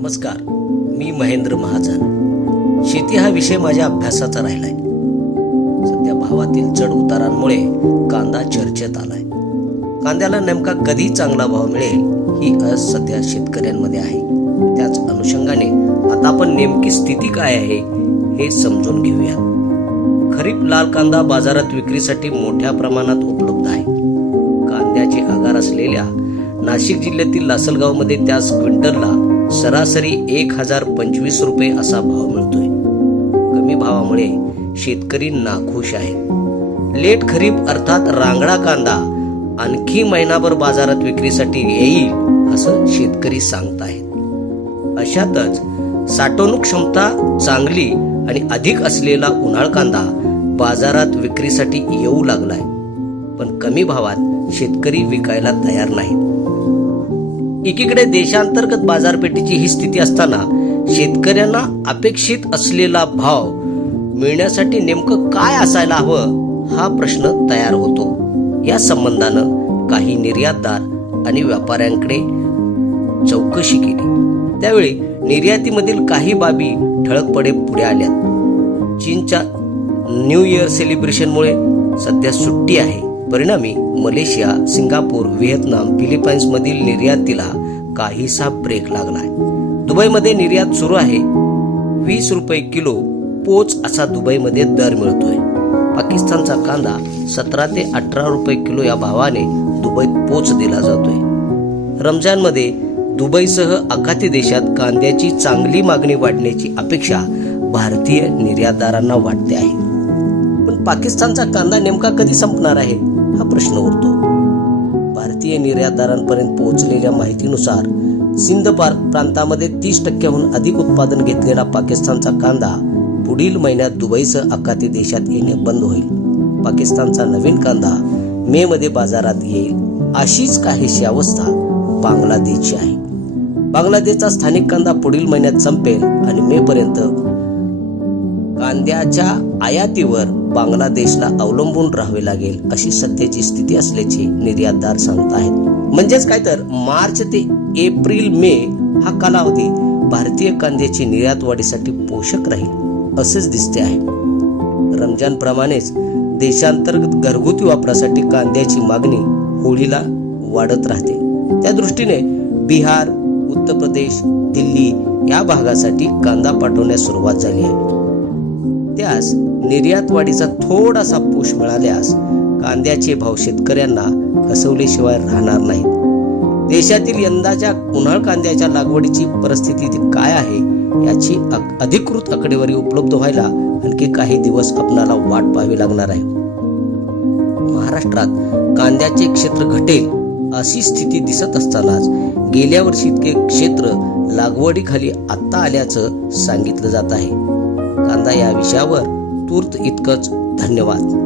नमस्कार मी महेंद्र महाजन. शेती हा विषय माझ्या अभ्यासाचा राहिलाय. सध्या भावातील चढ उतारांमुळे कांदा चर्चेत आलाय. कांद्याला नेमका कधी चांगला भाव मिळेल ही अस सध्या शेतकऱ्यांमध्ये आहे. त्याच अनुषंगाने आता आपण नेमकी स्थिती काय आहे हे समजून घेऊया. खरीप लाल कांदा बाजारात विक्रीसाठी मोठ्या प्रमाणात उपलब्ध आहे. कांद्याचे आगार असलेल्या नाशिक जिल्ह्यातील लासलगावमध्ये त्यास क्विंटलला सरासरी एक हजार पंचवीस रुपये असा भाव मिळतोय. कमी भावामुळे शेतकरी नाखुश आहेत. लेट खरीप अर्थात रांगडा कांदा आणखी महिनाभर बाजारात विक्रीसाठी येईल असं शेतकरी सांगत आहेत अशातच साठवणूक क्षमता चांगली आणि अधिक असलेला उन्हाळ कांदा बाजारात विक्रीसाठी येऊ लागलाय. पण कमी भावात शेतकरी विकायला तयार नाहीत. एकीकडे देशांतर्गत बाजारपेठेची ही स्थिती असताना शेतकऱ्यांना अपेक्षित असलेला भाव मिळण्यासाठी नेमकं काय असायला हवं हा प्रश्न तयार होतो. या संबंधानं काही निर्यातदार आणि व्यापाऱ्यांकडे चौकशी केली. त्यावेळी निर्यातीमधील काही बाबी ठळकपणे पुढे आल्यात. चीनच्या न्यू इयर सेलिब्रेशनमुळे सध्या सुट्टी आहे. परिणामी मलेशिया सिंगापूर व्हिएतनाम फिलिपाईन्स मधील निर्यातीला काहीसा ब्रेक लागलाय. दुबईमध्ये निर्यात सुरू आहे. वीस रुपये किलो पोच असा दुबईमध्ये दर मिळतोय. पाकिस्तानचा कांदा सतरा ते अठरा रुपये किलो या भावाने दुबईत पोच दिला जातोय. रमजानमध्ये दुबईसह आखाती देशात कांद्याची चांगली मागणी वाढण्याची अपेक्षा भारतीय निर्यातदारांना वाटते आहे. पाकिस्तानचा कांदा नेमका कधी संपणार आहे? हा प्रश्न उरतो. भारतीय निर्यातदारांपर्यंत पोहोचलेल्या माहितीनुसार सिंध प्रांतामध्ये तीस टक्क्याहून अधिक उत्पादन घेतलेला पाकिस्तानचा कांदा पुढील महिन्यात दुबईसह आखाती देशात येणे बंद होईल. पाकिस्तानचा नवीन कांदा मे मध्ये बाजारात येईल अशीच काहीशी अवस्था बांगलादेशची आहे. बांगलादेशचा स्थानिक कांदा पुढील महिन्यात संपेल आणि मे पर्यंत कांद्याच्या आयातीवर बांगलादेशला अवलंबून राहावे लागेल अशी सध्याची स्थिती असल्याचे निर्यातदार सांगत आहेत. म्हणजेच काय तर मार्च ते एप्रिल मे हा कालावधी भारतीय कांद्याची निर्यात वाढीसाठी पोषक राहील असेच दिसते आहे. रमजान प्रमाणेच देशांतर्गत घरगुती वापरासाठी कांद्याची मागणी होळीला वाढत राहते. त्या दृष्टीने बिहार उत्तर प्रदेश दिल्ली या भागासाठी कांदा पाठवण्यास सुरुवात झाली आहे. त्यास निर्यातवाढीचा थोडासा पुश मिळाल्यास कांद्याचे भाव शेतकऱ्यांना हसवल्याशिवाय राहणार नाहीत. देशातील यंदाच्या उन्हाळ कांद्याच्या लागवडीची परिस्थिती काय आहे याची अधिकृत आकडेवारी उपलब्ध व्हायला आणखी काही दिवस आपणाला वाट पाहावी लागणार आहे. महाराष्ट्रात कांद्याचे क्षेत्र घटेल अशी स्थिती दिसत असतानाच गेल्या वर्षी इतके क्षेत्र लागवडीखाली आत्ता आल्याचं सांगितलं जात आहे. आता या विषयावर तूर्त इतकंच धन्यवाद.